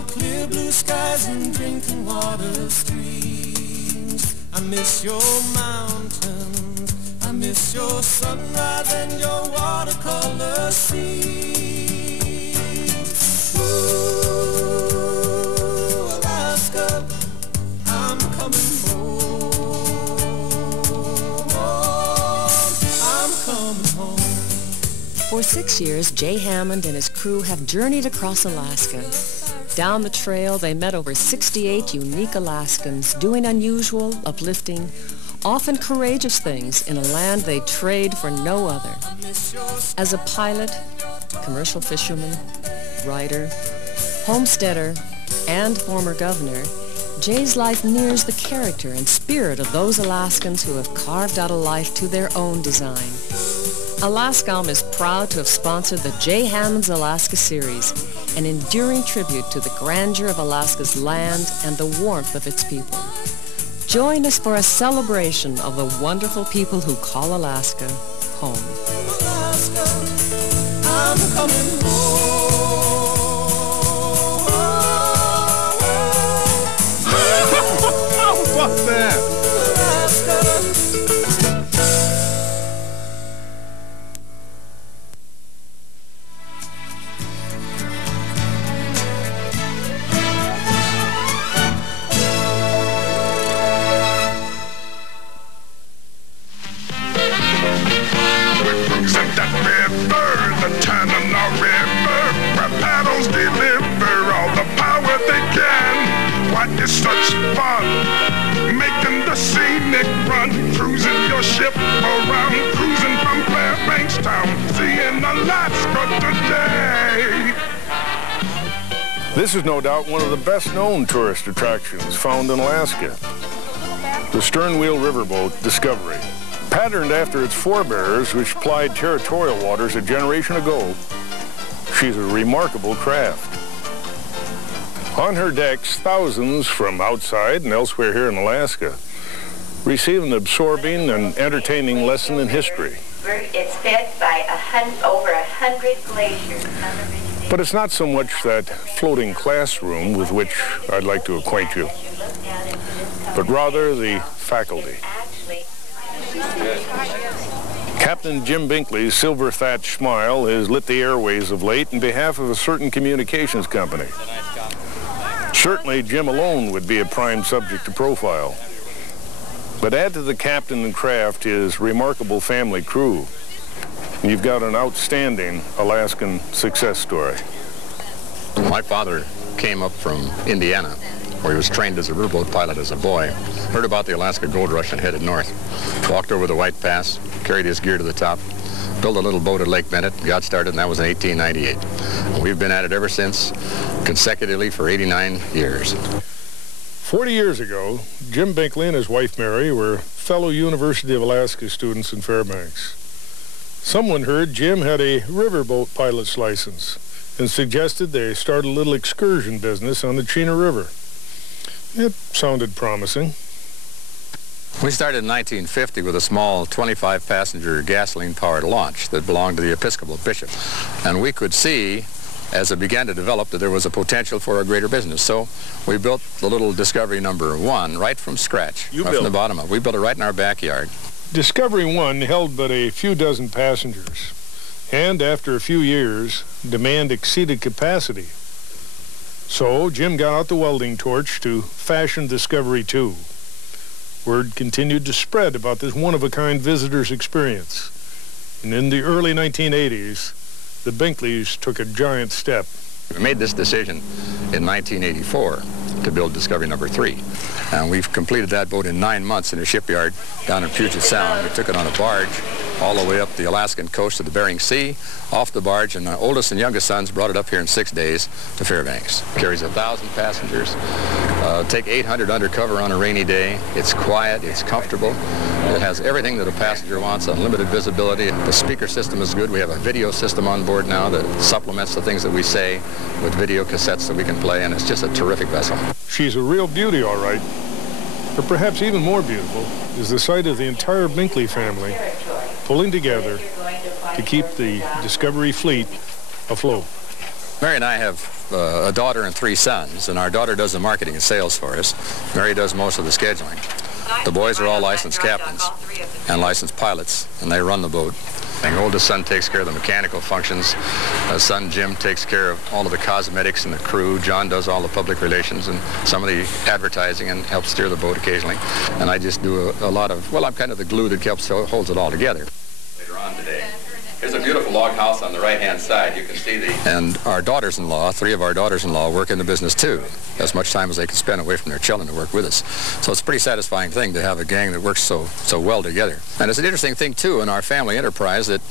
your clear blue skies and drinking water streams. I miss your mountains, I miss your sunrise and your watercolor scenes. Ooh, Alaska, I'm coming home. I'm coming home. For 6 years, Jay Hammond and his crew have journeyed across Alaska. Down the trail, they met over 68 unique Alaskans doing unusual, uplifting, often courageous things in a land they trade for no other. As a pilot, commercial fisherman, writer, homesteader, and former governor, Jay's life mirrors the character and spirit of those Alaskans who have carved out a life to their own design. Alaskam is proud to have sponsored the Jay Hammond's Alaska series, an enduring tribute to the grandeur of Alaska's land and the warmth of its people. Join us for a celebration of the wonderful people who call Alaska home. Alaska, I'm coming home. How about that? Alaska. It's such fun, making the scenic run, cruising your ship around, cruising from Fairbanks town, seeing Alaska today. This is no doubt one of the best-known tourist attractions found in Alaska. The stern-wheel riverboat Discovery. Patterned after its forebears, which plied territorial waters a generation ago, she's a remarkable craft. On her decks, thousands from outside and elsewhere here in Alaska receive an absorbing and entertaining lesson in history. It's fed by over 100 glaciers. But it's not so much that floating classroom with which I'd like to acquaint you, but rather the faculty. Captain Jim Binkley's silver-thatched smile has lit the airways of late in behalf of a certain communications company. Certainly, Jim alone would be a prime subject to profile. But add to the captain and craft his remarkable family crew, and you've got an outstanding Alaskan success story. My father came up from Indiana, where he was trained as a riverboat pilot as a boy, heard about the Alaska gold rush and headed north. Walked over the White Pass, carried his gear to the top, built a little boat at Lake Bennett, got started, and that was in 1898. And we've been at it ever since, consecutively for 89 years. 40 years ago, Jim Binkley and his wife Mary were fellow University of Alaska students in Fairbanks. Someone heard Jim had a riverboat pilot's license and suggested they start a little excursion business on the Chena River. It sounded promising. We started in 1950 with a small 25-passenger gasoline-powered launch that belonged to the Episcopal bishop. And we could see, as it began to develop, that there was a potential for a greater business. So we built the little Discovery #1 right from scratch, right from the bottom up. We built it right in our backyard. Discovery 1 held but a few dozen passengers. And after a few years, demand exceeded capacity. So Jim got out the welding torch to fashion Discovery 2. Word continued to spread about this one-of-a-kind visitor's experience. And in the early 1980s, the Binkleys took a giant step. We made this decision in 1984 to build Discovery #3. And we've completed that boat in 9 months in a shipyard down in Puget Sound. We took it on a barge all the way up the Alaskan coast to the Bering Sea, off the barge, and the oldest and youngest sons brought it up here in 6 days to Fairbanks. Carries 1,000 passengers. Take 800 undercover on a rainy day. It's quiet, it's comfortable. It has everything that a passenger wants, unlimited visibility. The speaker system is good. We have a video system on board now that supplements the things that we say with video cassettes that we can play, and it's just a terrific vessel. She's a real beauty, all right. But perhaps even more beautiful is the sight of the entire Binkley family pulling together to keep the Discovery fleet afloat. Mary and I have a daughter and 3 sons, and our daughter does the marketing and sales for us. Mary does most of the scheduling. The boys are all licensed captains and licensed pilots, and they run the boat. The oldest son takes care of the mechanical functions. Son Jim takes care of all of the cosmetics and the crew. John does all the public relations and some of the advertising and helps steer the boat occasionally. And I just do a lot of, well, I'm kind of the glue that holds it all together. Later on today, here's a beautiful log house on the right-hand side. You can see the... And our daughters-in-law, 3 of our daughters-in-law work in the business too. As much time as they can spend away from their children to work with us. So it's a pretty satisfying thing to have a gang that works so well together. And it's an interesting thing too in our family enterprise that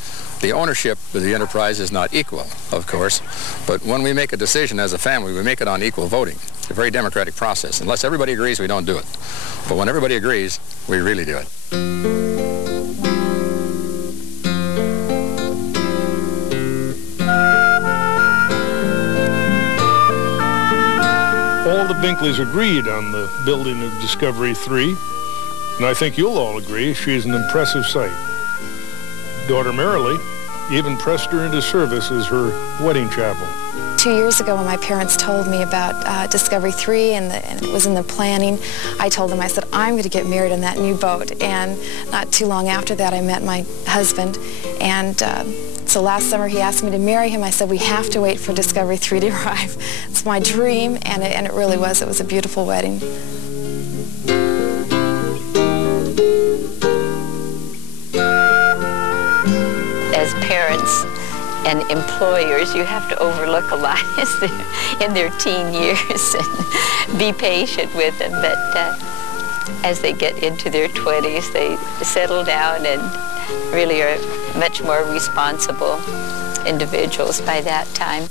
the ownership of the enterprise is not equal, of course. But when we make a decision as a family, we make it on equal voting. It's a very democratic process. Unless everybody agrees, we don't do it. But when everybody agrees, we really do it. All the Binkleys agreed on the building of Discovery 3, and I think you'll all agree she's an impressive sight. Daughter Marilee even pressed her into service as her wedding chapel. 2 years ago when my parents told me about Discovery 3 and it was in the planning, I told them, I said, I'm going to get married on that new boat. And not too long after that, I met my husband, and so last summer he asked me to marry him. I said, we have to wait for Discovery 3 to arrive. It's my dream, and it really was. It was a beautiful wedding. As parents and employers, you have to overlook a lot in their teen years and be patient with them. But as they get into their 20s, they settle down and really are much more responsible individuals by that time.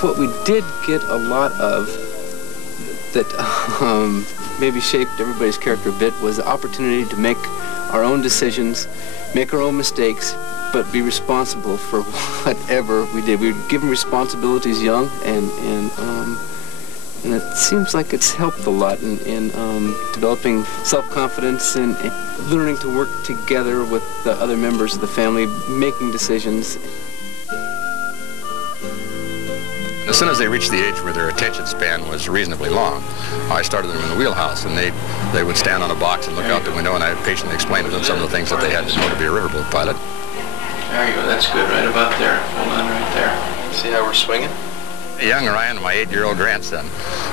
What we did get a lot of that maybe shaped everybody's character a bit was the opportunity to make our own decisions, make our own mistakes, but be responsible for whatever we did. We were given responsibilities young, and it seems like it's helped a lot in developing self-confidence and learning to work together with the other members of the family, making decisions. As soon as they reached the age where their attention span was reasonably long, I started them in the wheelhouse, and they would stand on a box and look out the window, and I patiently explained to them some of the things that they had to know to be a riverboat pilot. There you go, that's good, right about there. Hold on right there. See how we're swinging? Young Ryan, my 8-year-old grandson,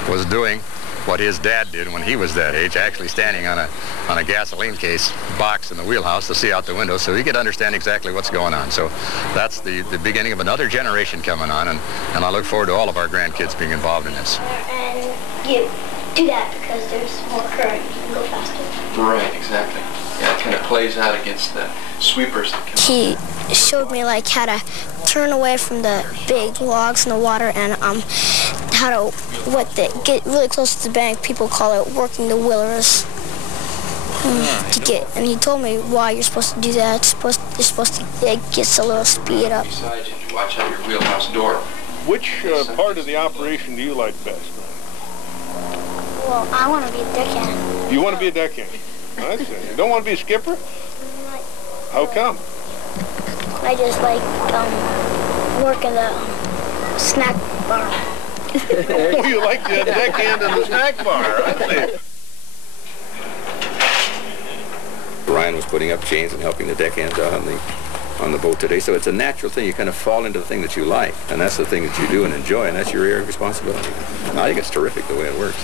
was doing what his dad did when he was that age, actually standing on a gasoline case box in the wheelhouse to see out the window so he could understand exactly what's going on. So that's the beginning of another generation coming on, and I look forward to all of our grandkids being involved in this. And you do that because there's more current, you can go faster. Right, exactly. Yeah, it kind of plays out against the sweepers that come. He showed me like how to turn away from the big logs in the water and how to get really close to the bank. People call it working the willers. And he told me why you're supposed to do that. You're supposed to get a little speed up. Besides, you watch out your wheelhouse door. Which part of the operation do you like best? Well, I want to be a deckhand. You want to be a deckhand? I see. You don't want to be a skipper? How come? I just like working the snack bar. Oh, you like the deckhand and the snack bar. I see. Ryan was putting up chains and helping the deckhands out on the boat today. So it's a natural thing. You kind of fall into the thing that you like, and that's the thing that you do and enjoy, and that's your area of responsibility. And I think it's terrific the way it works.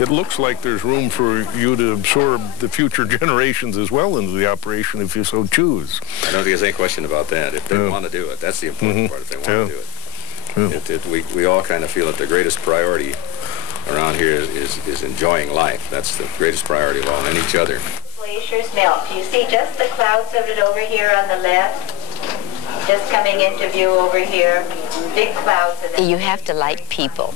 It looks like there's room for you to absorb the future generations as well into the operation if you so choose. I don't think there's any question about that. If they want to do it, that's the important part, if they want to do it. We all kind of feel that the greatest priority around here is enjoying life. That's the greatest priority of all, and each other. Glaciers melt. You see just the clouds of it over here on the left? Just coming into view over here. Big clouds of it. You have to like people.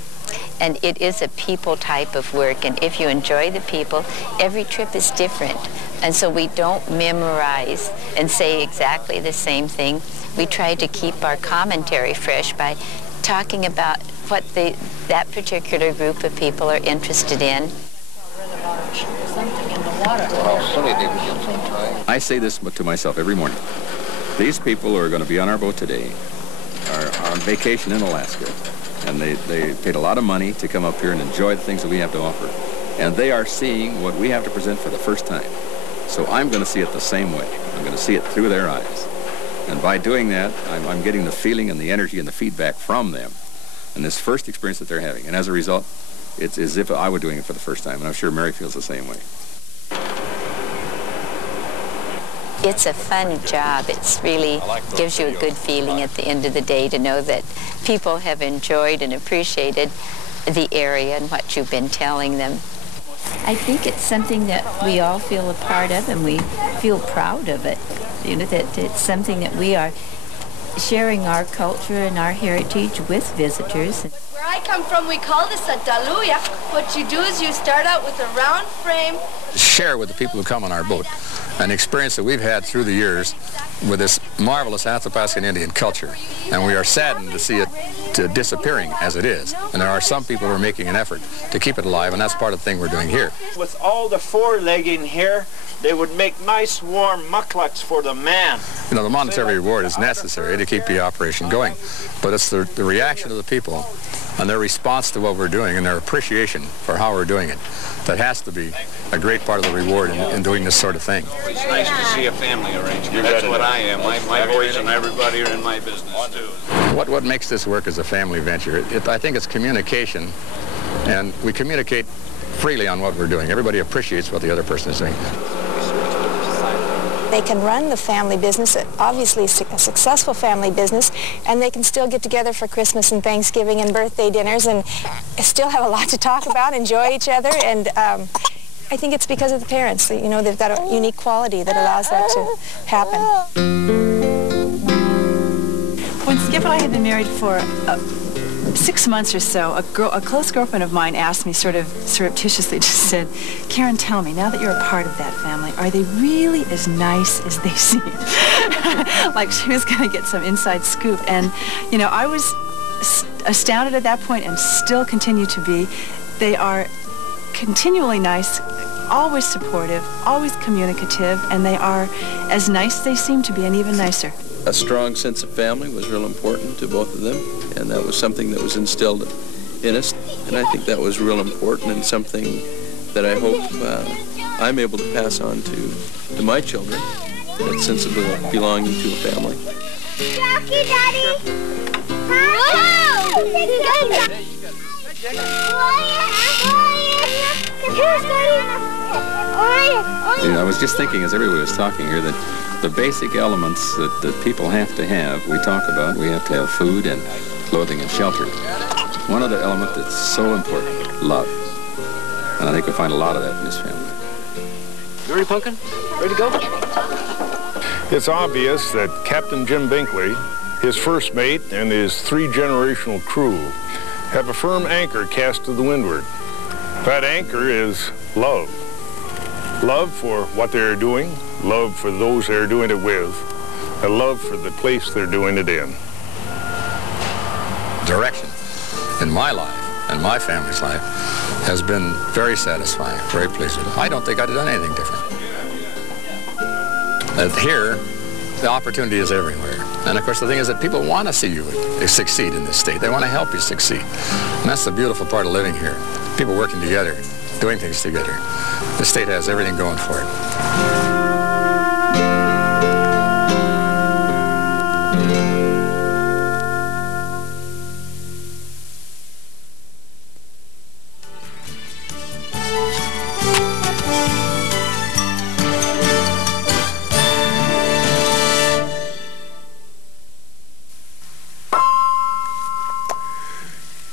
And it is a people type of work. And if you enjoy the people, every trip is different. And so we don't memorize and say exactly the same thing. We try to keep our commentary fresh by talking about what that particular group of people are interested in. I say this to myself every morning. These people who are going to be on our boat today are on vacation in Alaska, and they paid a lot of money to come up here and enjoy the things that we have to offer. And they are seeing what we have to present for the first time. So I'm going to see it the same way. I'm going to see it through their eyes. And by doing that, I'm getting the feeling and the energy and the feedback from them and this first experience that they're having. And as a result, it's as if I were doing it for the first time. And I'm sure Mary feels the same way. It's a fun job. It really gives you a good feeling at the end of the day to know that people have enjoyed and appreciated the area and what you've been telling them. I think it's something that we all feel a part of, and we feel proud of it. You know, that it's something that we are sharing our culture and our heritage with visitors. Where I come from, we call this a daluya. What you do is you start out with a round frame. Share with the people who come on our boat an experience that we've had through the years with this marvelous Athabascan Indian culture. And we are saddened to see it disappearing as it is. And there are some people who are making an effort to keep it alive, and that's part of the thing we're doing here. With all the forelegging here, they would make nice warm mucklucks for the man. You know, the monetary reward is necessary to keep the operation going, but it's the reaction of the people and their response to what we're doing and their appreciation for how we're doing it that has to be a great part of the reward in doing this sort of thing. It's nice to see a family arrangement. That's what I am. My boys and everybody are in my business, too. What makes this work as a family venture? I think it's communication, and we communicate freely on what we're doing. Everybody appreciates what the other person is doing. They can run the family business, obviously a successful family business, and they can still get together for Christmas and Thanksgiving and birthday dinners and still have a lot to talk about, enjoy each other, and I think it's because of the parents. You know, they've got a unique quality that allows that to happen. When Skip and I had been married for 6 months or so, a close girlfriend of mine asked me sort of surreptitiously, just said, "Karen, tell me, now that you're a part of that family, are they really as nice as they seem?" Like she was going to get some inside scoop. And, you know, I was astounded at that point and still continue to be. They are continually nice, always supportive, always communicative, and they are as nice as they seem to be, and even nicer. A strong sense of family was real important to both of them, and that was something that was instilled in us, and I think that was real important and something that I hope I'm able to pass on to my children, that sense of belonging to a family. Jackie, Daddy! Whoa! You know, I was just thinking as everybody was talking here that the basic elements that people have to have, we talk about. We have to have food and clothing and shelter. One other element that's so important, love. And I think we find a lot of that in this family. You ready, Pumpkin? Ready to go? It's obvious that Captain Jim Binkley, his first mate, and his 3-generational crew have a firm anchor cast to the windward. That anchor is love. Love for what they're doing, love for those they're doing it with, and love for the place they're doing it in. Direction in my life and my family's life has been very satisfying, very pleasing. I don't think I'd have done anything different. Here, the opportunity is everywhere. And of course, the thing is that people want to see you succeed in this state. They want to help you succeed. And that's the beautiful part of living here. People working together, doing things together. The state has everything going for it.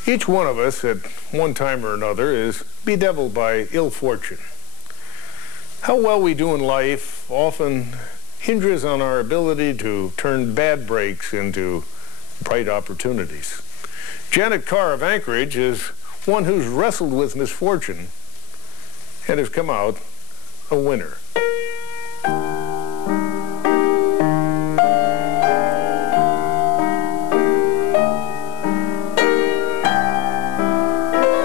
Each one of us at one time or another is bedeviled by ill fortune. How well we do in life often hinges on our ability to turn bad breaks into bright opportunities. Janet Carr of Anchorage is one who's wrestled with misfortune and has come out a winner.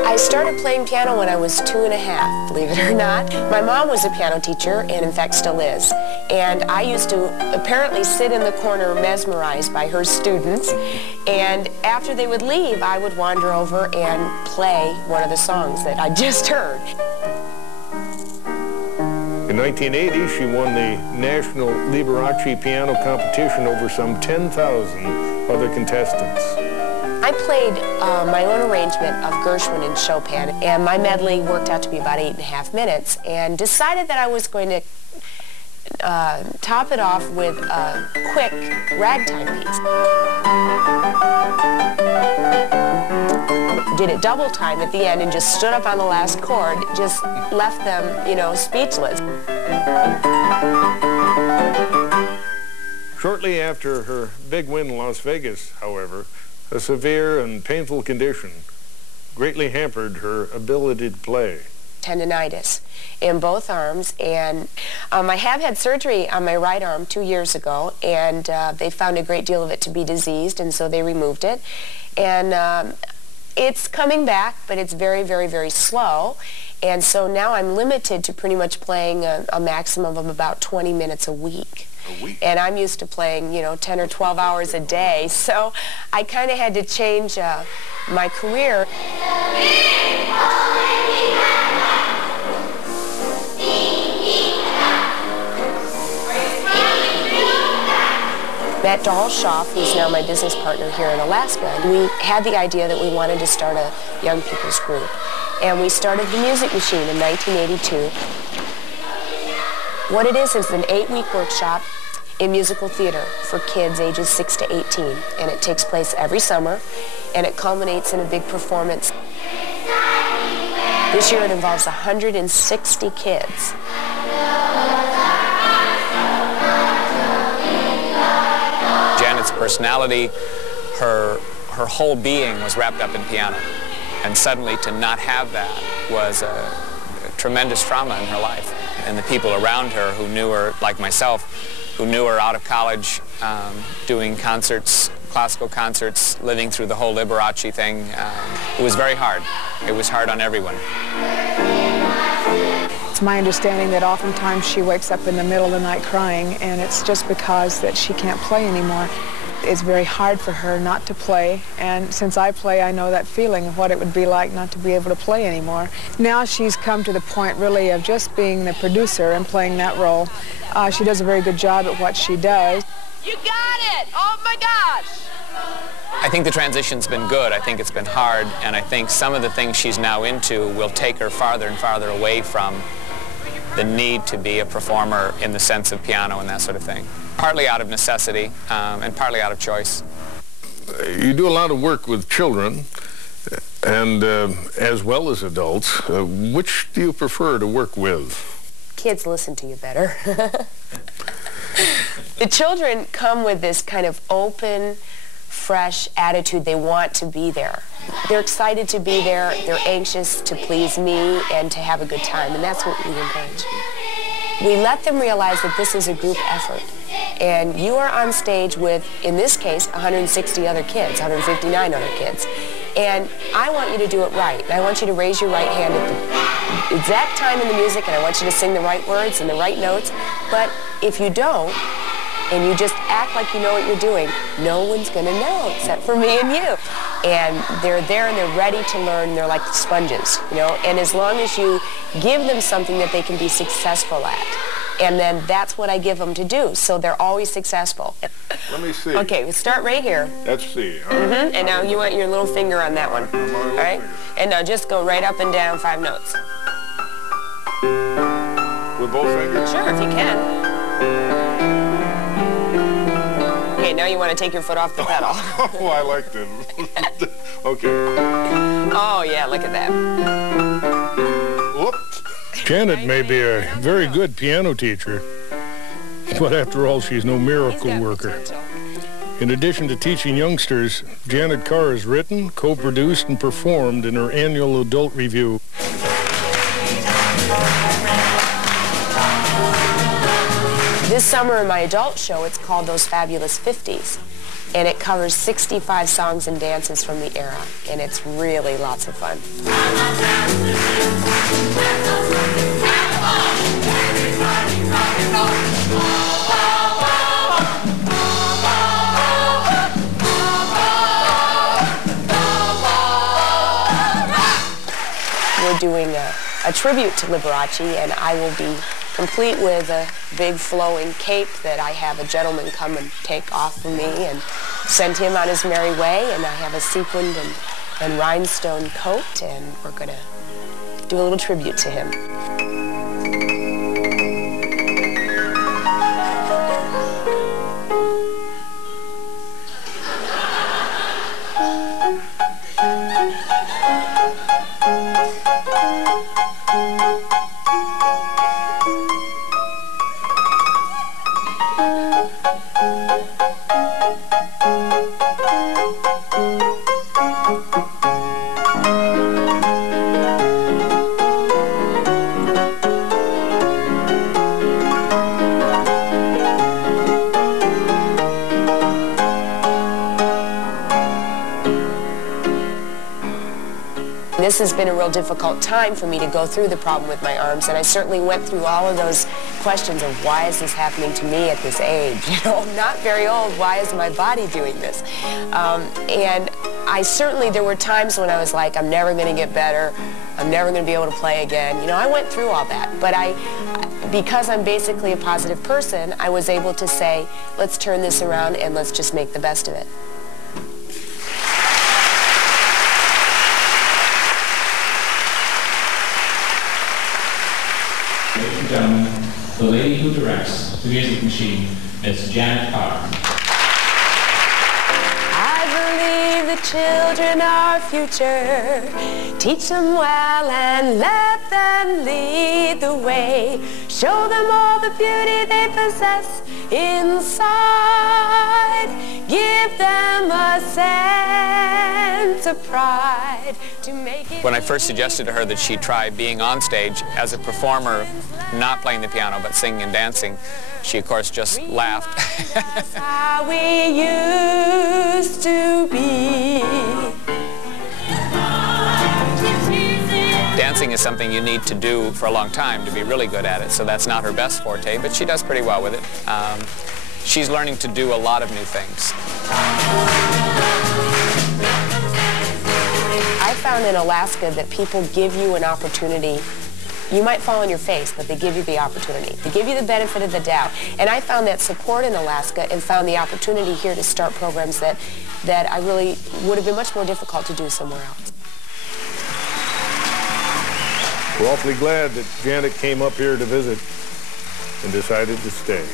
I started playing piano when I was 2½, believe it or not. My mom was a piano teacher, and in fact still is. And I used to apparently sit in the corner mesmerized by her students. And after they would leave, I would wander over and play one of the songs that I just heard. In 1980, she won the National Liberace Piano Competition over some 10,000 other contestants. I played my own arrangement of Gershwin and Chopin, and my medley worked out to be about 8.5 minutes, and decided that I was going to top it off with a quick ragtime piece. Did it double time at the end and just stood up on the last chord, just left them, you know, speechless. Shortly after her big win in Las Vegas, however, a severe and painful condition greatly hampered her ability to play. Tendinitis in both arms, and I have had surgery on my right arm 2 years ago, and they found a great deal of it to be diseased, and so they removed it. And it's coming back, but it's very, very, very slow. And so now I'm limited to pretty much playing a maximum of about 20 minutes a week. And I'm used to playing, you know, 10 or 12 hours a day. So I kind of had to change my career. Matt Dahlshoff, who's now my business partner here in Alaska, we had the idea that we wanted to start a young people's group. And we started the Music Machine in 1982. What it is an 8-week workshop in musical theater for kids ages 6 to 18. And it takes place every summer, and it culminates in a big performance. This year it involves 160 kids. Janet's personality, her whole being was wrapped up in piano. And suddenly to not have that was a tremendous trauma in her life. And the people around her who knew her, like myself, who knew her out of college, doing concerts, classical concerts, living through the whole Liberace thing, it was very hard. It was hard on everyone. It's my understanding that oftentimes she wakes up in the middle of the night crying, and it's just because that she can't play anymore. It's very hard for her not to play, and since I play, I know that feeling of what it would be like not to be able to play anymore. Now she's come to the point, really, of just being the producer and playing that role. She does a very good job at what she does. You got it! Oh, my gosh! I think the transition's been good. I think it's been hard, and I think some of the things she's now into will take her farther and farther away from the need to be a performer in the sense of piano and that sort of thing. Partly out of necessity, and partly out of choice. You do a lot of work with children, and as well as adults. Which do you prefer to work with? Kids listen to you better. The children come with this kind of open, fresh attitude. They want to be there. They're excited to be there. They're anxious to please me and to have a good time, and that's what we encourage. We let them realize that this is a group effort. And you are on stage with, in this case, 160 other kids, 159 other kids. And I want you to do it right. And I want you to raise your right hand at the exact time in the music, and I want you to sing the right words and the right notes. But if you don't, and you just act like you know what you're doing, no one's going to know except for me and you. And they're there and they're ready to learn. They're like sponges, you know. And as long as you give them something that they can be successful at, and then that's what I give them to do, so they're always successful. Let me see. Okay, we'll start right here. Let's see. All right. And now you want your little finger on that one. All right? And now just go right up and down 5 notes. With both fingers? Sure, if you can. Okay, now you want to take your foot off the pedal. Oh, I like them. Okay. Oh, yeah, look at that. Whoops. Janet may be a very good piano teacher, but after all, she's no miracle worker. In addition to teaching youngsters, Janet Carr has written, co-produced, and performed in her annual adult review. This summer in my adult show, it's called Those Fabulous 50s. And it covers 65 songs and dances from the era. And it's really lots of fun. We're doing a tribute to Liberace, and I will be complete with a big flowing cape that I have a gentleman come and take off for me and send him on his merry way, and I have a sequined and rhinestone coat, and we're going to do a little tribute to him. This has been a real difficult time for me to go through the problem with my arms, and I certainly went through all of those questions of why is this happening to me at this age? You know, I'm not very old. Why is my body doing this? And there were times when I was like, I'm never going to get better. I'm never going to be able to play again. You know, I went through all that, but because I'm basically a positive person, I was able to say, let's turn this around and let's just make the best of it. Ladies and gentlemen, the lady who directs the music machine is Janet Carr. I believe the children are our future. Teach them well and let them lead the way. Show them all the beauty they possess inside. Give them a sense of pride to make it. When I first suggested to her that she try being on stage as a performer, not playing the piano but singing and dancing, she of course just laughed. That's how we used to be. Dancing is something you need to do for a long time to be really good at it, so that's not her best forte, but she does pretty well with it. She's learning to do a lot of new things. I found in Alaska that people give you an opportunity. You might fall on your face, but they give you the opportunity. They give you the benefit of the doubt. And I found that support in Alaska and found the opportunity here to start programs that I really would have been much more difficult to do somewhere else. We're awfully glad that Janet came up here to visit and decided to stay.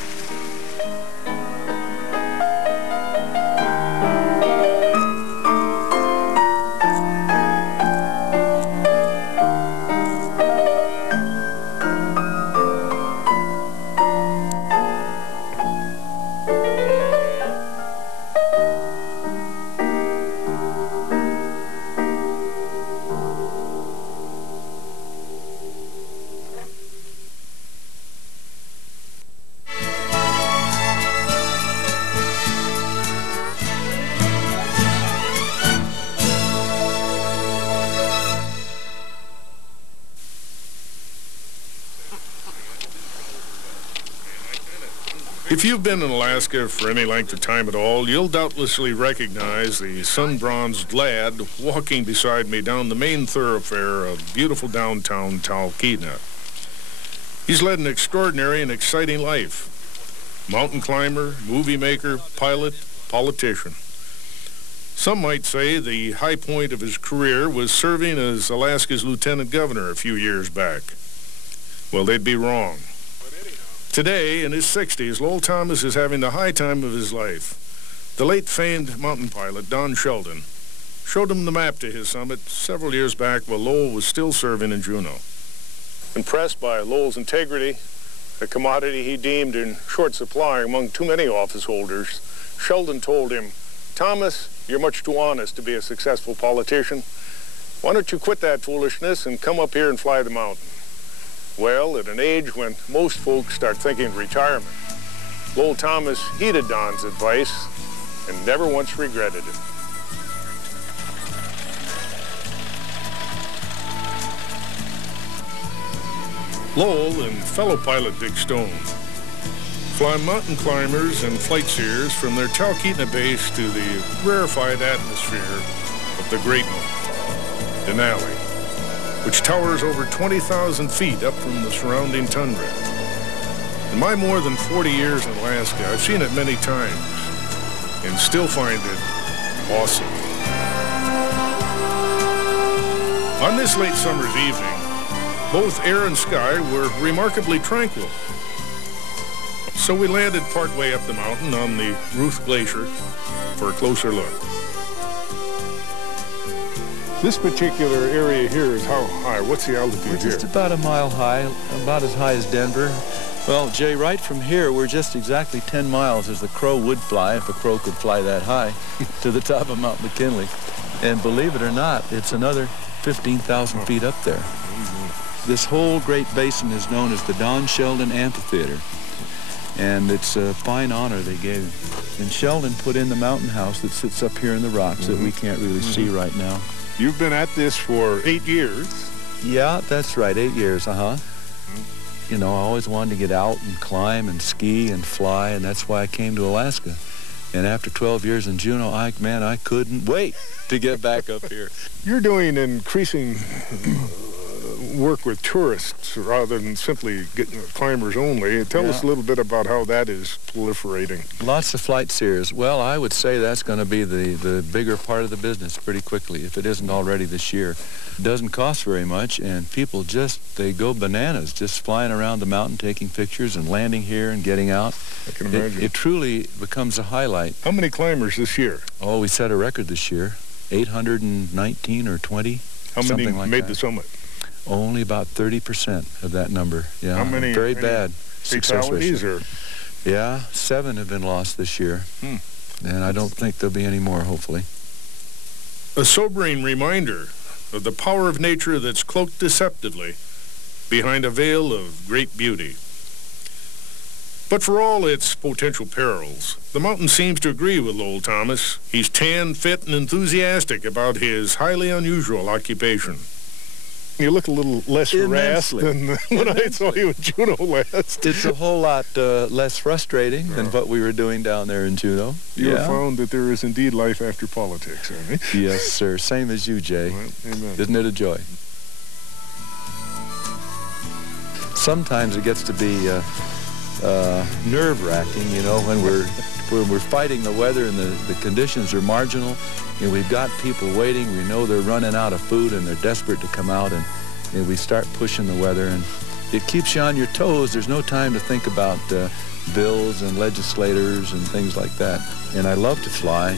If you've been in Alaska for any length of time at all, you'll doubtlessly recognize the sun-bronzed lad walking beside me down the main thoroughfare of beautiful downtown Talkeetna. He's led an extraordinary and exciting life. Mountain climber, movie maker, pilot, politician. Some might say the high point of his career was serving as Alaska's lieutenant governor a few years back. Well, they'd be wrong. Today, in his 60s, Lowell Thomas is having the high time of his life. The late famed mountain pilot, Don Sheldon, showed him the map to his summit several years back while Lowell was still serving in Juneau. Impressed by Lowell's integrity, a commodity he deemed in short supply among too many office holders, Sheldon told him, "Thomas, you're much too honest to be a successful politician. Why don't you quit that foolishness and come up here and fly the mountain?" Well, at an age when most folks start thinking retirement, Lowell Thomas heeded Don's advice and never once regretted it. Lowell and fellow pilot Dick Stone fly mountain climbers and flight seers from their Talkeetna base to the rarefied atmosphere of the Great One, Denali, which towers over 20,000 feet up from the surrounding tundra. In my more than 40 years in Alaska, I've seen it many times and still find it awesome. On this late summer's evening, both air and sky were remarkably tranquil. So we landed partway up the mountain on the Ruth Glacier for a closer look. This particular area here is how high? What's the altitude here? We're just about a mile high, about as high as Denver. Well, Jay, right from here, we're just exactly 10 miles as the crow would fly, if a crow could fly that high, to the top of Mount McKinley. And believe it or not, it's another 15,000 feet up there. This whole Great Basin is known as the Don Sheldon Amphitheater. And it's a fine honor they gave him. And Sheldon put in the mountain house that sits up here in the rocks that we can't really see right now. You've been at this for 8 years. Yeah, that's right, 8 years, You know, I always wanted to get out and climb and ski and fly, and that's why I came to Alaska. And after 12 years in Juneau, I couldn't wait to get back up here. You're doing increasing work with tourists rather than simply climbers only. Tell us a little bit about how that is proliferating. Lots of flight seers. Well, I would say that's going to be the bigger part of the business pretty quickly, if it isn't already this year. It doesn't cost very much, and people they go bananas, just flying around the mountain, taking pictures and landing here and getting out. I can imagine. It truly becomes a highlight. How many climbers this year? Oh, we set a record this year, 819 or 20. How many like made that. the summit? Only about 30% of that number. Yeah, how many? Very bad success ratio. Or? Yeah, 7 have been lost this year. And I don't think there'll be any more, hopefully. A sobering reminder of the power of nature that's cloaked deceptively behind a veil of great beauty. But for all its potential perils, the mountain seems to agree with Lowell Thomas. He's tan, fit, and enthusiastic about his highly unusual occupation. You look a little less harassed than when I saw you in Juneau last. It's a whole lot less frustrating than what we were doing down there in Juneau. You have found that there is indeed life after politics, haven't you? Yes, sir. Same as you, Jay. Well, amen. Isn't it a joy? Sometimes it gets to be nerve-wracking, you know, when we're fighting the weather and the conditions are marginal. And we've got people waiting. We know they're running out of food and they're desperate to come out, and we start pushing the weather, and it keeps you on your toes. There's no time to think about bills and legislators and things like that. And I love to fly.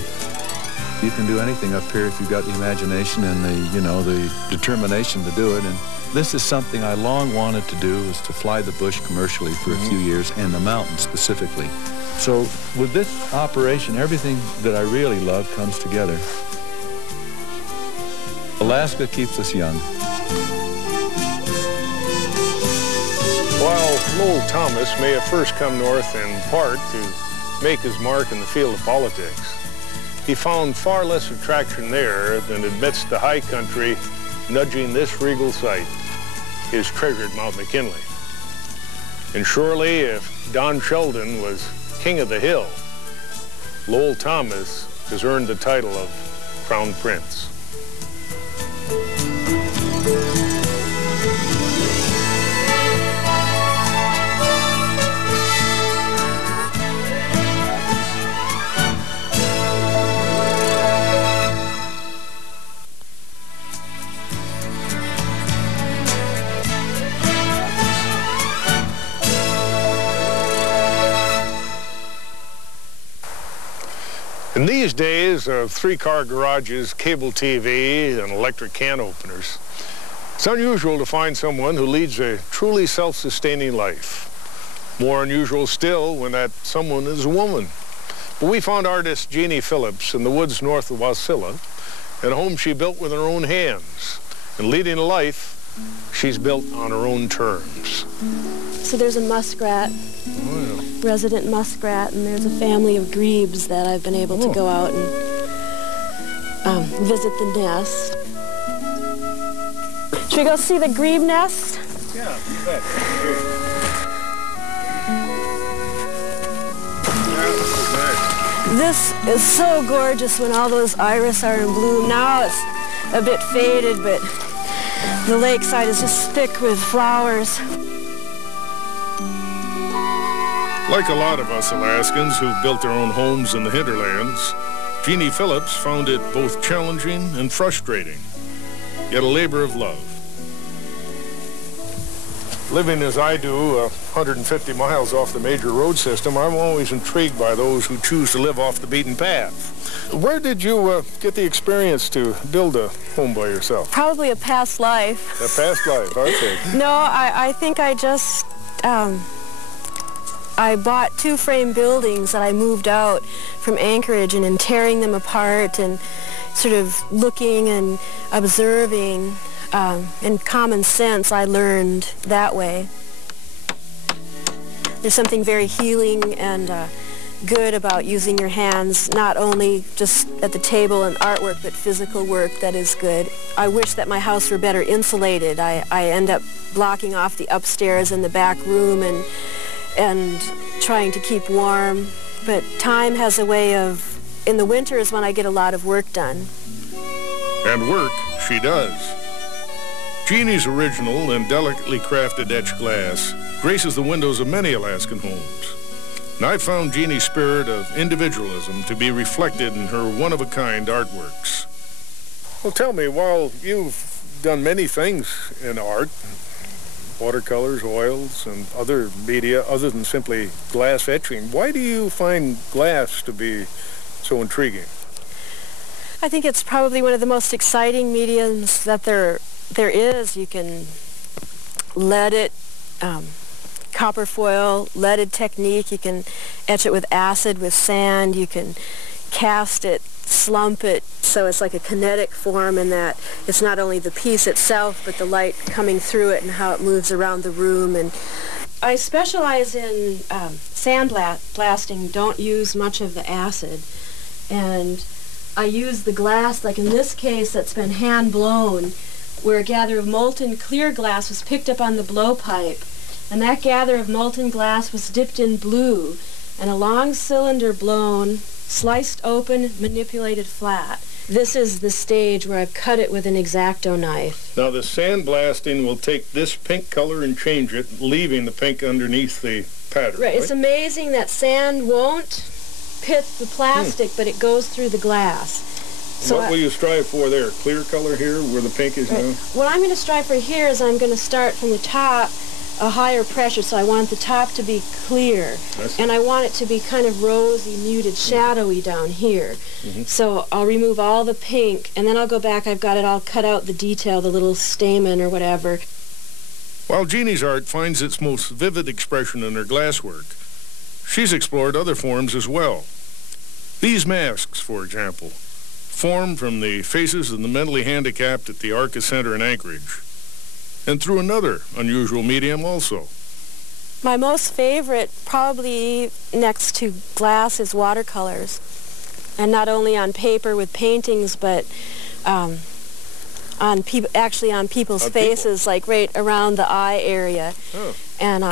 You can do anything up here if you've got the imagination and the determination to do it. And this is something I long wanted to do, is to fly the bush commercially for a few years, and the mountains specifically. So with this operation, everything that I really love comes together. Alaska keeps us young. While Lowell Thomas may have first come north in part to make his mark in the field of politics, he found far less attraction there than amidst the high country nudging this regal sight, his treasured Mount McKinley. And surely, if Don Sheldon was King of the Hill, Lowell Thomas has earned the title of Crown Prince. In these days of 3-car garages, cable TV, and electric can openers, it's unusual to find someone who leads a truly self-sustaining life. More unusual still when that someone is a woman. But we found artist Jeannie Phillips in the woods north of Wasilla, at a home she built with her own hands. And leading a life she's built on her own terms. So there's a muskrat, resident muskrat, and there's a family of grebes that I've been able to go out and visit the nest. Should we go see the grebe nest? Yeah, you bet. This is so gorgeous when all those iris are in bloom. Now it's a bit faded, but the lakeside is just thick with flowers. Like a lot of us Alaskans who've built their own homes in the hinterlands, Jeannie Phillips found it both challenging and frustrating, yet a labor of love. Living as I do, 150 miles off the major road system, I'm always intrigued by those who choose to live off the beaten path. Where did you get the experience to build a home by yourself? Probably a past life. A past life, okay. No, I think I just, I bought 2 frame buildings that I moved out from Anchorage, and in tearing them apart and sort of looking and observing, and common sense, I learned that way. There's something very healing and good about using your hands, not only just at the table and artwork, but physical work that is good. I wish that my house were better insulated. I end up blocking off the upstairs and the back room and trying to keep warm. But time has a way of, in the winter is when I get a lot of work done. And work she does. Jeannie's original and delicately crafted etched glass graces the windows of many Alaskan homes. And I found Jeannie's spirit of individualism to be reflected in her one-of-a-kind artworks. Well, tell me, while you've done many things in art, watercolors, oils, and other media other than simply glass etching, why do you find glass to be so intriguing? I think it's probably one of the most exciting mediums that there is. You can lead it, copper foil, leaded technique. You can etch it with acid, with sand. You can cast it, slump it, so it's like a kinetic form in that it's not only the piece itself, but the light coming through it and how it moves around the room. And I specialize in sand blasting, don't use much of the acid. And I use the glass, like in this case, that's been hand-blown, where a gather of molten clear glass was picked up on the blowpipe, and that gather of molten glass was dipped in blue, and a long cylinder blown, sliced open, manipulated flat. This is the stage where I've cut it with an X-Acto knife. Now the sandblasting will take this pink color and change it, leaving the pink underneath the pattern. Right. It's amazing that sand won't pit the plastic, but it goes through the glass. So what will you strive for there? Clear color here, where the pink is now? What I'm going to strive for here is I'm going to start from the top, a higher pressure, so I want the top to be clear. And I want it to be kind of rosy, muted, shadowy down here. So I'll remove all the pink, and then I'll go back. I've got it all cut out, the detail, the little stamen or whatever. While Jeannie's art finds its most vivid expression in her glasswork, she's explored other forms as well. These masks, for example, formed from the faces of the mentally handicapped at the Arca Center in Anchorage, and through another unusual medium also. My most favorite, probably next to glass, is watercolors. And not only on paper with paintings, but actually on people's faces, like right around the eye area. And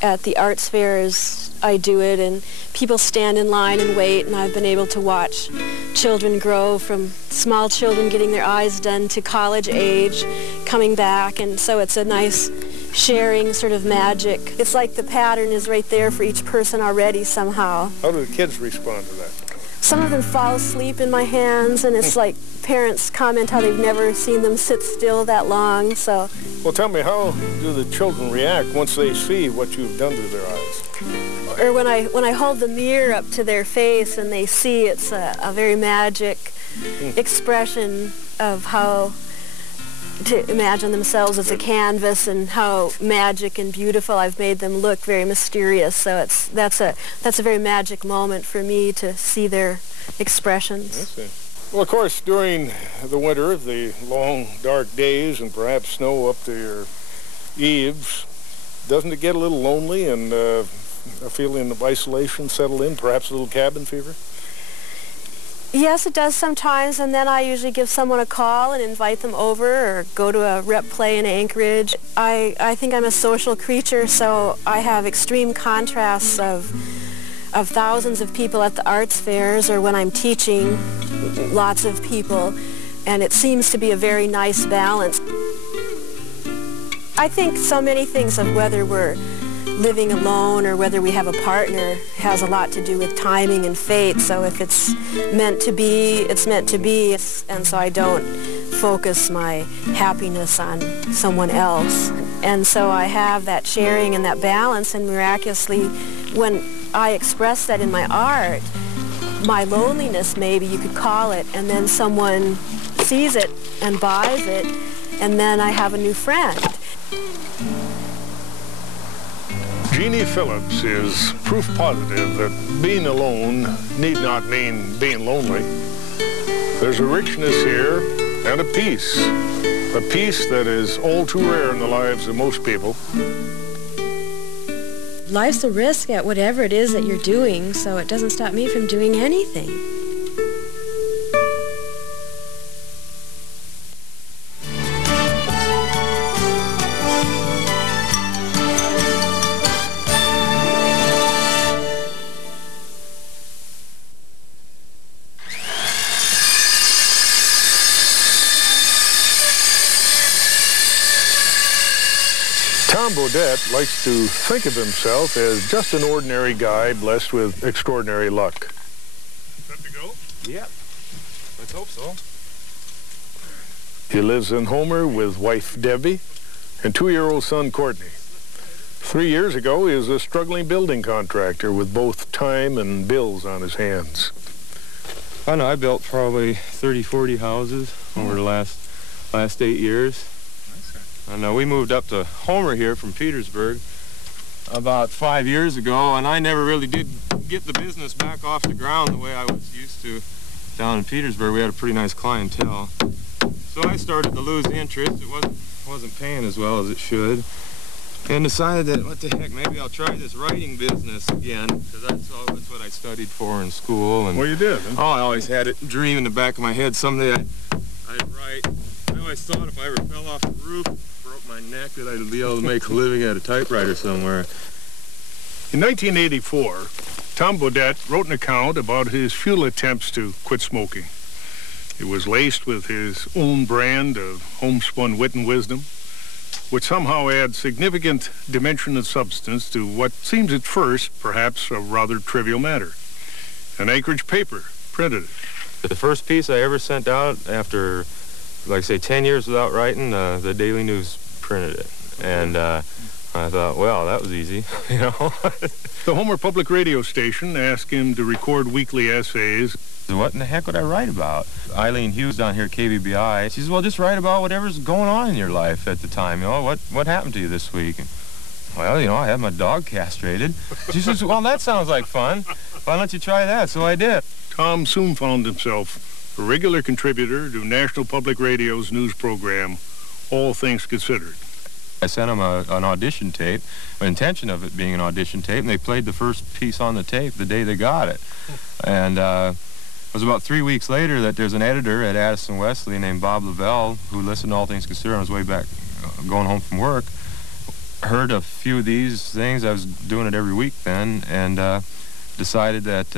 at the arts fairs, I do it, and people stand in line and wait, and I've been able to watch children grow from small children getting their eyes done to college age, coming back, and so it's a nice sharing sort of magic. It's like the pattern is right there for each person already somehow. How do the kids respond to that? Some of them fall asleep in my hands, and it's like parents comment how they've never seen them sit still that long, so. Well, tell me, how do the children react once they see what you've done to their eyes? Or when I hold the mirror up to their face and they see, it's a very magic expression of how to imagine themselves as a canvas and how magic and beautiful I've made them look, very mysterious. So that's a very magic moment for me to see their expressions. Well, of course, during the winter, the long, dark days and perhaps snow up to your eaves, doesn't it get a little lonely and a feeling of isolation settle in, perhaps a little cabin fever? Yes, it does sometimes, and then I usually give someone a call and invite them over or go to a rep play in Anchorage. I think I'm a social creature, so I have extreme contrasts of thousands of people at the arts fairs or when I'm teaching, lots of people, and it seems to be a very nice balance. I think so many things of whether we're living alone or whether we have a partner has a lot to do with timing and fate. So if it's meant to be, it's meant to be. And so I don't focus my happiness on someone else. And so I have that sharing and that balance, and miraculously, when I express that in my art, my loneliness, maybe you could call it, and then someone sees it and buys it, and then I have a new friend. Jeannie Phillips is proof positive that being alone need not mean being lonely. There's a richness here and a peace that is all too rare in the lives of most people. Life's a risk at whatever it is that you're doing, so it doesn't stop me from doing anything. Tom Bodette likes to think of himself as just an ordinary guy blessed with extraordinary luck. Set to go? Yep. Let's hope so. He lives in Homer with wife Debbie and 2-year-old son Courtney. 3 years ago, he was a struggling building contractor with both time and bills on his hands. I know, I built probably 30, 40 houses over the last 8 years. I know, we moved up to Homer here from Petersburg about 5 years ago, and I never really did get the business back off the ground the way I was used to down in Petersburg. We had a pretty nice clientele. So I started to lose interest. It wasn't paying as well as it should. And decided that, what the heck, maybe I'll try this writing business again, because that's what I studied for in school. And well, you did, huh? Oh, I always had it dream in the back of my head someday I'd write. I always thought if I ever fell off the roof, broke my neck, that I'd be able to make a living at a typewriter somewhere. In 1984, Tom Bodette wrote an account about his futile attempts to quit smoking. It was laced with his own brand of homespun wit and wisdom, which somehow adds significant dimension and substance to what seems at first perhaps a rather trivial matter. An Anchorage paper printed it. The first piece I ever sent out after, like I say, 10 years without writing, the Daily News printed it. And I thought, well, that was easy, you know. The Homer Public Radio station asked him to record weekly essays. What in the heck would I write about? Eileen Hughes down here at KBBI, she says, well, just write about whatever's going on in your life at the time. You know, what happened to you this week? And, well, you know, I had my dog castrated. She says, well, that sounds like fun. Why don't you try that? So I did. Tom soon found himself a regular contributor to National Public Radio's news program, All Things Considered. I sent them an audition tape, the intention of it being an audition tape, and they played the first piece on the tape the day they got it. And it was about 3 weeks later that there's an editor at Addison Wesley named Bob Lavelle who listened to All Things Considered on his way back, going home from work, heard a few of these things. I was doing it every week then, and decided that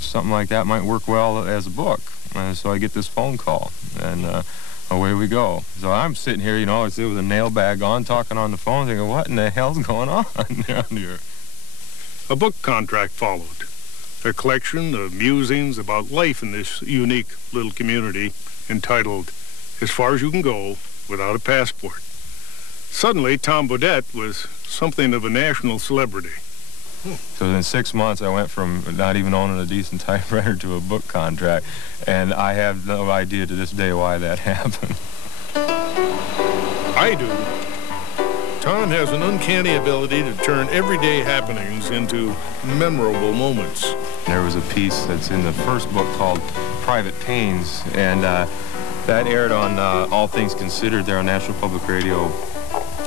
something like that might work well as a book. And so I get this phone call, and away we go. So I'm sitting here, you know, with a nail bag on, talking on the phone, thinking, what in the hell's going on down here? A book contract followed. A collection of musings about life in this unique little community entitled As Far as You Can Go Without a Passport. Suddenly, Tom Bodette was something of a national celebrity. So in 6 months, I went from not even owning a decent typewriter to a book contract, and I have no idea to this day why that happened. I do. Tom has an uncanny ability to turn everyday happenings into memorable moments. There was a piece that's in the first book called Private Pains, and that aired on All Things Considered there on National Public Radio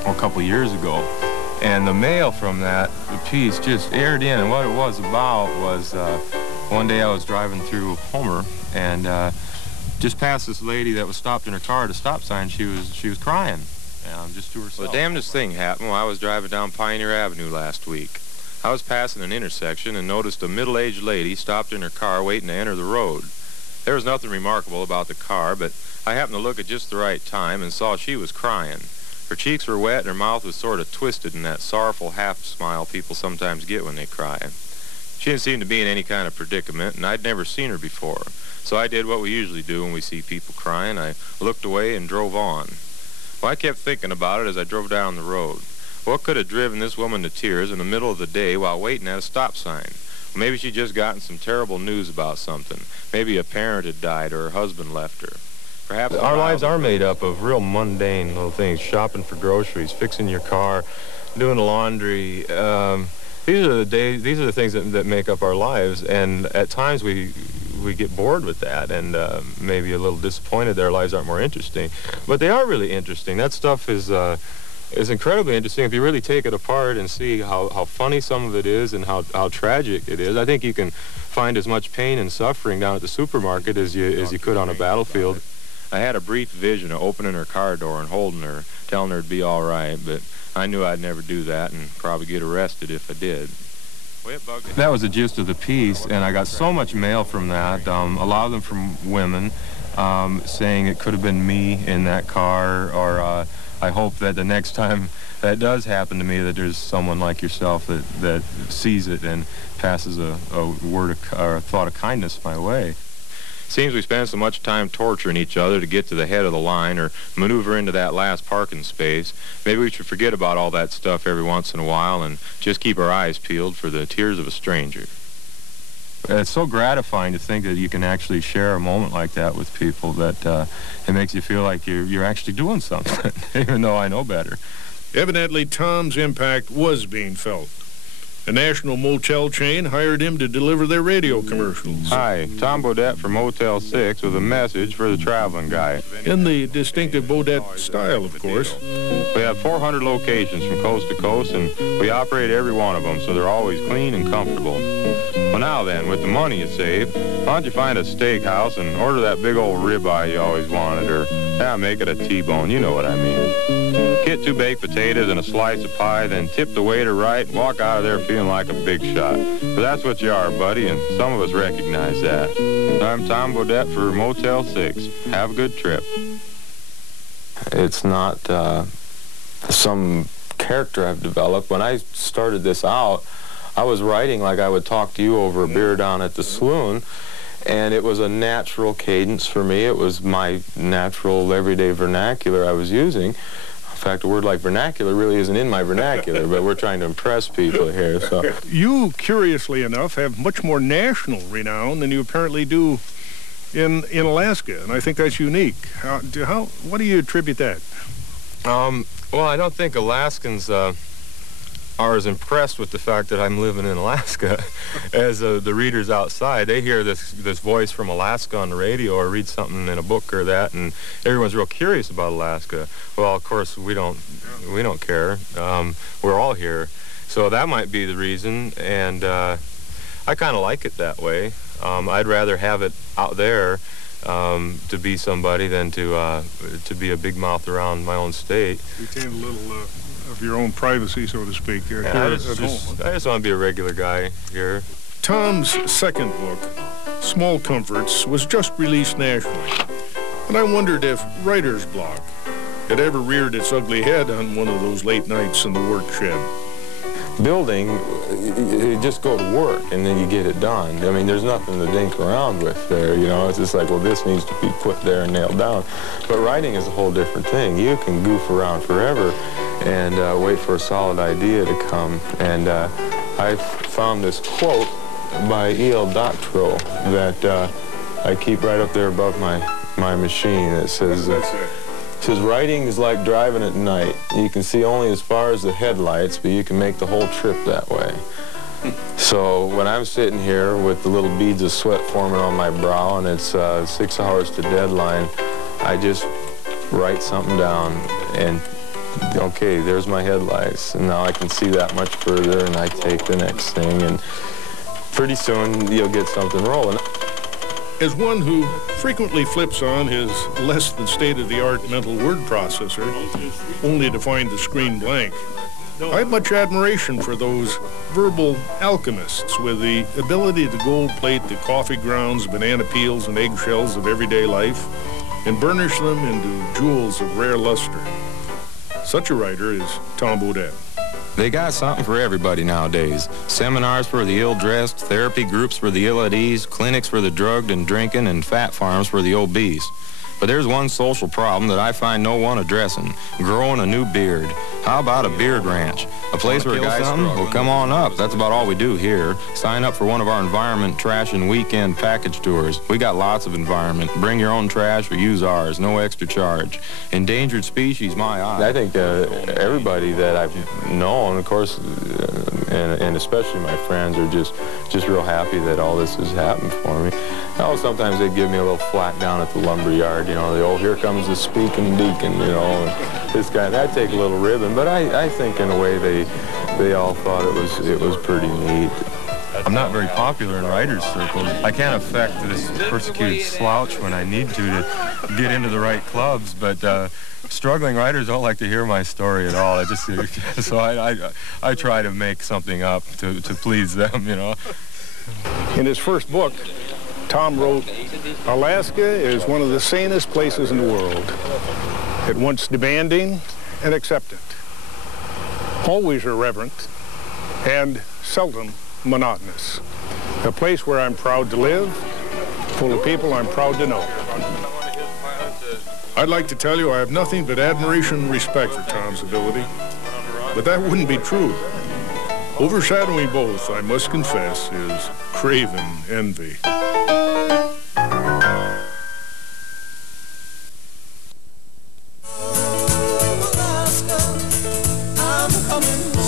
a couple years ago. And the mail from that, the piece, just aired in, and what it was about was one day I was driving through Homer, and just past this lady that was stopped in her car at a stop sign. She was crying, just to herself. Well, the damnedest thing happened while I was driving down Pioneer Avenue last week. I was passing an intersection and noticed a middle-aged lady stopped in her car waiting to enter the road. There was nothing remarkable about the car, but I happened to look at just the right time and saw she was crying. Her cheeks were wet and her mouth was sort of twisted in that sorrowful half-smile people sometimes get when they cry. She didn't seem to be in any kind of predicament, and I'd never seen her before. So I did what we usually do when we see people crying. I looked away and drove on. Well, I kept thinking about it as I drove down the road. What could have driven this woman to tears in the middle of the day while waiting at a stop sign? Well, maybe she'd just gotten some terrible news about something. Maybe a parent had died or her husband left her. Perhaps our lives are made up of real mundane little things: shopping for groceries, fixing your car, doing the laundry. These are the things that make up our lives, and at times we get bored with that and maybe a little disappointed that our lives aren't more interesting. But they are really interesting. That stuff is incredibly interesting if you really take it apart and see how funny some of it is and how tragic it is. I think you can find as much pain and suffering down at the supermarket as you could on a battlefield. I had a brief vision of opening her car door and holding her, telling her it'd be all right, but I knew I'd never do that and probably get arrested if I did. That was the gist of the piece, and I got so much mail from that, a lot of them from women, saying it could have been me in that car, or I hope that the next time that does happen to me that there's someone like yourself that sees it and passes a word or a thought of kindness my way. Seems we spend so much time torturing each other to get to the head of the line or maneuver into that last parking space. Maybe we should forget about all that stuff every once in a while and just keep our eyes peeled for the tears of a stranger. It's so gratifying to think that you can actually share a moment like that with people that it makes you feel like you're actually doing something, even though I know better. Evidently, Tom's impact was being felt. A national motel chain hired him to deliver their radio commercials. Hi, Tom Bodette from Motel 6 with a message for the traveling guy. In the distinctive Bodette style, of course. We have 400 locations from coast to coast, and we operate every one of them, so they're always clean and comfortable. Well, now then, with the money you save, why don't you find a steakhouse and order that big old ribeye you always wanted, or make it a T-bone, you know what I mean. Get 2 baked potatoes and a slice of pie, then tip the waiter right and walk out of there feeling like a big shot. But that's what you are, buddy, and some of us recognize that. I'm Tom Bodette for Motel 6. Have a good trip. It's not some character I've developed. When I started this out, I was writing like I would talk to you over a beer down at the saloon, and it was a natural cadence for me. It was my natural everyday vernacular I was using. In fact, a word like vernacular really isn't in my vernacular, but we're trying to impress people here. So you, curiously enough, have much more national renown than you apparently do in Alaska, and I think that's unique. What do you attribute that? Well, I don't think Alaskans are as impressed with the fact that I'm living in Alaska as the readers outside. They hear this voice from Alaska on the radio or read something in a book or that, and everyone's real curious about Alaska. Well, of course, we don't care. We're all here. So that might be the reason, and I kind of like it that way. I'd rather have it out there to be somebody than to be a big mouth around my own state. Retain a little of your own privacy, so to speak. I just want to be a regular guy here. Tom's second book, Small Comforts, was just released nationally. And I wondered if writer's block had ever reared its ugly head on one of those late nights in the work shed. Building, you just go to work and then you get it done. I mean, there's nothing to dink around with there, you know. It's just like, well, this needs to be put there and nailed down. But writing is a whole different thing. You can goof around forever and wait for a solid idea to come. And I found this quote by E.L. Doctorow that I keep right up there above my machine. It says, writing is like driving at night. You can see only as far as the headlights, but you can make the whole trip that way. So when I'm sitting here with the little beads of sweat forming on my brow and it's 6 hours to deadline, I just write something down and, okay, there's my headlights. And now I can see that much further and I take the next thing, and pretty soon you'll get something rolling. As one who frequently flips on his less than state-of-the-art mental word processor, only to find the screen blank, I have much admiration for those verbal alchemists with the ability to gold plate the coffee grounds, banana peels, and eggshells of everyday life and burnish them into jewels of rare luster. Such a writer is Tom Bodette. They got something for everybody nowadays. Seminars for the ill-dressed, therapy groups for the ill-at-ease, clinics for the drugged and drinking, and fat farms for the obese. But there's one social problem that I find no one addressing: growing a new beard. How about a beard ranch? A place where a guy will come on up. That's about all we do here. Sign up for one of our environment trash and weekend package tours. We got lots of environment. Bring your own trash or use ours. No extra charge. Endangered species, my eye. I think everybody that I've known, of course, and especially my friends, are just real happy that all this has happened for me. Oh, sometimes they give me a little flack down at the lumber yard, you know, oh, here comes the speaking deacon, you know, and this guy. And I take a little ribbon, but I think in a way they all thought it was pretty neat. I'm not very popular in writers' circles. I can't affect this persecuted slouch when I need to get into the right clubs, but struggling writers don't like to hear my story at all. So I try to make something up to please them, you know. In his first book, Tom wrote, "Alaska is one of the sanest places in the world. At once demanding and acceptant, always irreverent, and seldom monotonous. A place where I'm proud to live, full of people I'm proud to know." I'd like to tell you I have nothing but admiration and respect for Tom's ability, but that wouldn't be true. Overshadowing both, I must confess, is craven envy. I'm coming